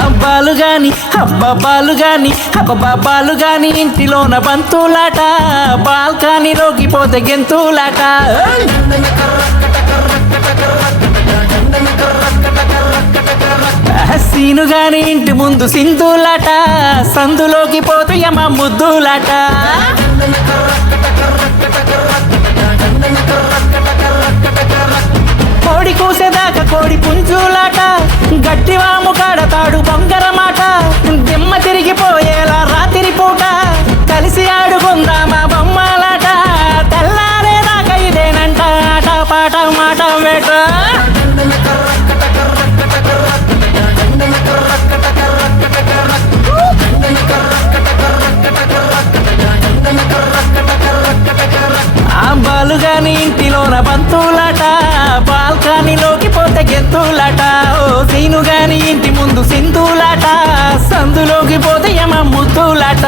అబ్బాలు గాని అబ్బాలు గాని అబ్బాబాలు గాని ఇంటిలోన బంతులాట, బాల్కనీలోకి పోతే గెంతులాట. సీను గాని ఇంటి ముందు సింధులాట, సందులోకి పోతే యమ ముద్దులాట. కోడి కూసేదాకా కోడి పుంజులాట, గట్టివాము కాడతాడు బొంగరమాట. దిమ్మ తిరిగిపోయేలా రాత్రి పూట కలిసి ఆడుకుందామా బొమ్మలాట. తెల్లారేదాకా ఇదేనంట ఆట పాట మాట వేట. అబ్బాలు గాని ఇంటిలోన బంతులాట, బాల్కనీలోకి పోతే గెంతులాట. ఓ సీను గాని ఇంటి ముందు సింధులాట, సందులోకి పోతే యమ ముద్దులాట.